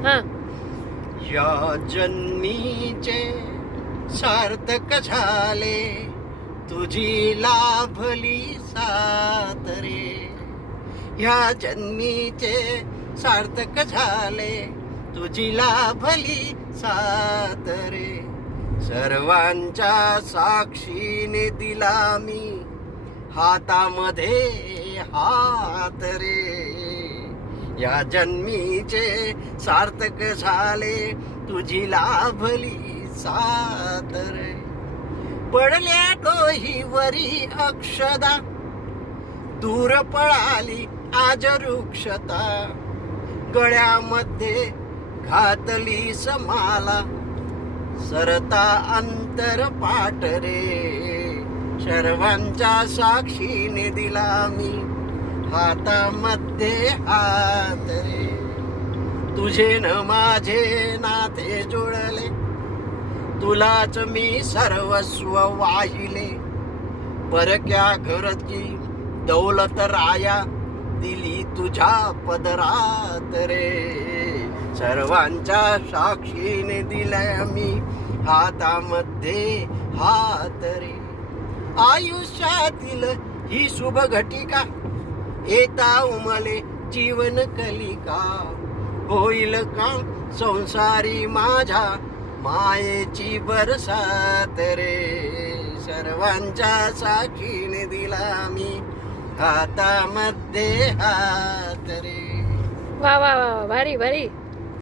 हा. या जन्मीचे सार्थक झाले, तुझी लाभली साथ रे. ह्या जन्मीचे सार्थक झाले, तुझी लाभली साथ रे. सर्वांच्या साक्षीने दिला मी हातामध्ये हात रे. या जन्मीचे सार्थक झाले, तुझी लाभली साथ रे. पडल्या डोहीवरी अक्षदा, दूर पळाली आज वृक्षता. गळ्यामध्ये घातली समाला, सरता अंतर पाठ रे. सर्वांच्या साक्षीने दिला मी हातामध्ये हात रे. तुझे न माझे नाते जुळले, तुलाच मी सर्वस्व वाहिले. परक्या घरची दौलत राया, दिली तुझ्या पदरात रे. सर्वांच्या साक्षीने दिल्या मी हातामध्ये हात रे. आयुष्यातील ही शुभ घटिका, येता उमले जीवन कलिका. होईल का संसारी माझ्या मायेची बरसात रे. सर्वांच्या साक्षीने दिला मी हातामध्ये हात रे. वा वा वा, भारी भारी.